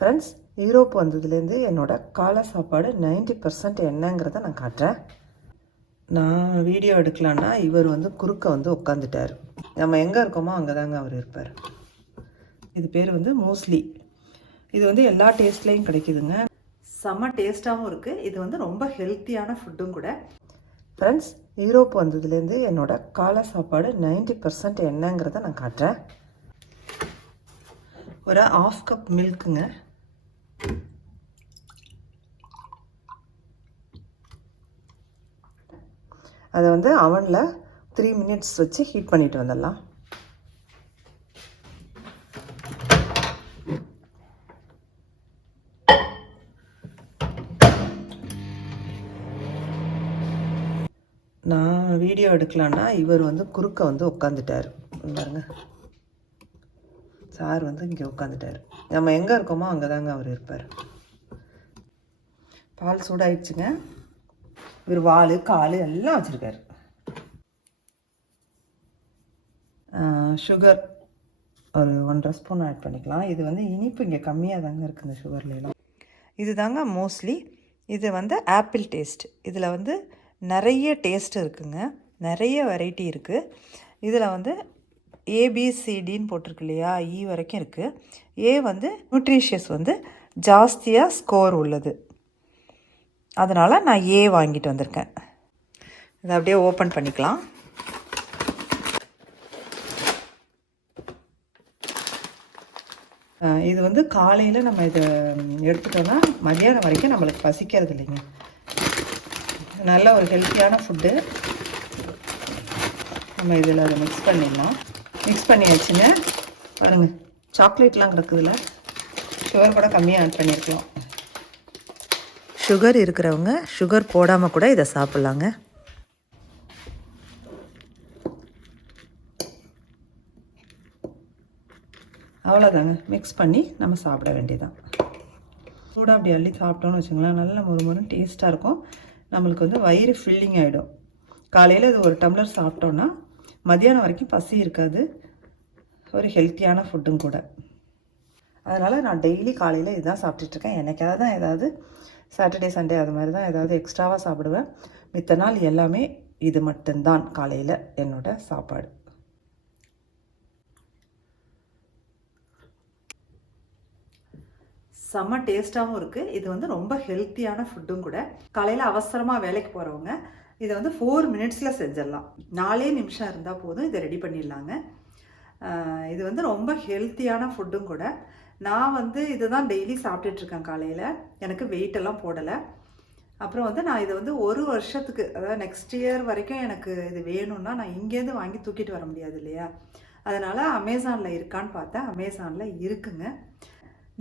Friends Europe வந்ததுலேருந்து என்னோட காலை சாப்பாடு 90% பர்சன்ட் என்னங்கிறத நான் காட்டுறேன். நான் வீடியோ எடுக்கலான்னா இவர் வந்து குறுக்க வந்து உட்காந்துட்டார் நம்ம எங்கே இருக்கோமோ அங்கே தாங்க அவர் இருப்பார். இது பேர் வந்து மோஸ்ட்லி இது வந்து எல்லா டேஸ்ட்லேயும் கிடைக்குதுங்க. செம்ம டேஸ்ட்டாகவும் இருக்குது இது வந்து ரொம்ப ஹெல்த்தியான ஃபுட்டும் கூட. ஃப்ரெண்ட்ஸ் யூரோப் வந்ததுலேருந்து என்னோட காலை சாப்பாடு 90% பர்சன்ட் என்னங்கிறத நான் காட்டுறேன். ஒரு ஆஃப் கப் மில்க்குங்க அதை வந்து அவனில் த்ரீ மினிட்ஸ் வச்சு ஹீட் பண்ணிட்டு வந்துடலாம். நான் வீடியோ எடுக்கலான்னா இவர் வந்து குறுக்க வந்து உட்காந்துட்டார் பாருங்க. சார் வந்து இங்கே உட்காந்துட்டார் நம்ம எங்கே இருக்கோமோ அங்கே தாங்க அவர் இருப்பார். பால் சூடாயிடுச்சுங்க. இவர் வால் கால் எல்லாம் வச்சுருக்காரு. சுகர் ஒரு ஒன்றரை ஸ்பூன் ஆட் பண்ணிக்கலாம். இது வந்து இனிப்பு இங்கே கம்மியாக தாங்க இருக்குது இந்த சுகர்லாம் இது தாங்க மோஸ்ட்லி இது வந்து ஆப்பிள் டேஸ்ட் இதில் வந்து நிறைய டேஸ்ட் இருக்குங்க. நிறைய வெரைட்டி இருக்குது இதில் வந்து ஏபிசிடின்னு போட்டிருக்கு இல்லையா? இ வரைக்கும் இருக்குது ஏ வந்து நியூட்ரிஷியஸ் வந்து ஜாஸ்தியாக ஸ்கோர் உள்ளது. அதனால் நான் ஏ வாங்கிட்டு வந்திருக்கேன். இதை அப்படியே ஓப்பன் பண்ணிக்கலாம். இது வந்து காலையில் நம்ம இதை எடுத்துட்டோம்னா மதியானம் வரைக்கும் நம்மளுக்கு பசிக்கிறது இல்லைங்க. நல்ல ஒரு ஹெல்த்தியான ஃபுட்டு நம்ம இதில் அதை மிக்ஸ் பண்ணிடலாம். மிக்ஸ் பண்ணியாச்சுங்க. பாருங்கள் சாக்லேட்லாம் கிடக்குதுல. சுகர் கூட கம்மியாக ஆட் பண்ணியிருக்கலாம். சுகர் இருக்கிறவங்க சுகர் போடாமல் கூட இதை சாப்பிட்லாங்க. அவ்வளோதாங்க மிக்ஸ் பண்ணி நம்ம சாப்பிட வேண்டியதான் சூடாக அப்படி அள்ளி சாப்பிட்டோம்னு வச்சுங்களேன் நல்ல மொறு மொறுன்னு டேஸ்ட்டாக இருக்கும். நம்மளுக்கு வந்து வயிறு ஃபில்லிங் ஆகிடும் காலையில் இது ஒரு டம்ளர் சாப்பிட்டோன்னா மதியானம் வரைக்கும் பசி இருக்காது. ஒரு ஹெல்த்தியான ஃபுட்டும் கூட. அதனால் நான் டெய்லி காலையில் இதுதான் சாப்பிட்டுட்ருக்கேன் எனக்காக தான் ஏதாவது சாட்டர்டே சண்டே அது மாதிரி தான் ஏதாவது எக்ஸ்ட்ராவாக சாப்பிடுவேன். மித்த நாள் எல்லாமே இது மட்டும்தான் காலையில் என்னோட சாப்பாடு. செம்ம டேஸ்ட்டாகவும் இருக்குது இது வந்து ரொம்ப ஹெல்த்தியான ஃபுட்டும் கூட. காலையில் அவசரமாக வேலைக்கு போகிறவங்க இதை வந்து ஃபோர் மினிட்ஸில் செஞ்சிடலாம். நாலே நிமிஷம் இருந்தால் போதும் இதை ரெடி பண்ணிடலாங்க. ஆஹ் இது வந்து ரொம்ப ஹெல்த்தியான ஃபுட்டும் கூட. நான் வந்து இதுதான் டெய்லி சாப்பிட்டுட்ருக்கேன் காலையில். எனக்கு வெயிட்டெல்லாம் எல்லாம் போடலை. அப்புறம் வந்து நான் இதை வந்து ஒரு வருஷத்துக்கு அதாவது நெக்ஸ்ட் இயர் வரைக்கும் எனக்கு இது வேணும்னா நான் இங்கேருந்து வாங்கி தூக்கிட்டு வர முடியாது இல்லையா? அதனால் அமேசானில் இருக்கான்னு பார்த்தேன். அமேசானில் இருக்குங்க.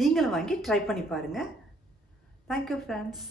நீங்களும் வாங்கி ட்ரை பண்ணி பாருங்கள் தேங்க்யூ ஃப்ரெண்ட்ஸ்